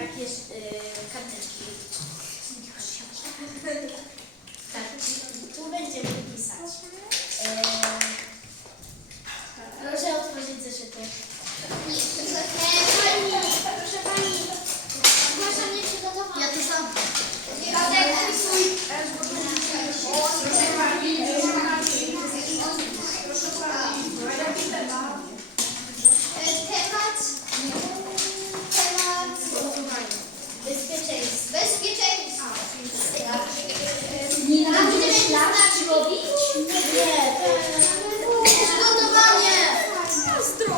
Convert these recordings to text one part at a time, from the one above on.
takie yy, karteczki. Masz robić? Nie. Przygotowanie. Ostro.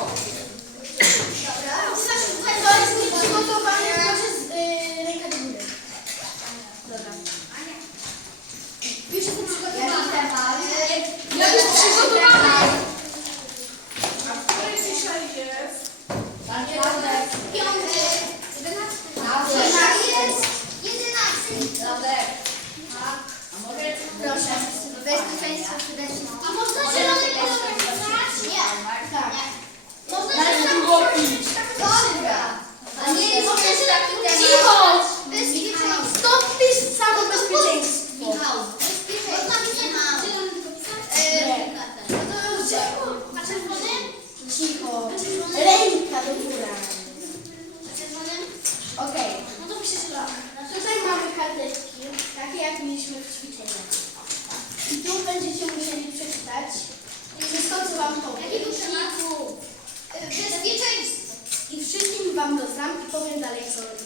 Dobra. To jest przygotowanie. Proszę z y, ręka do góry. Dobra. Piszę to przygotowanie. Ja już przygotowanie. część przede wszystkim. A można się rozwijać? Nie. Tak. Można się nauczyć. Dobra. wam to znam i powiem dalej, co.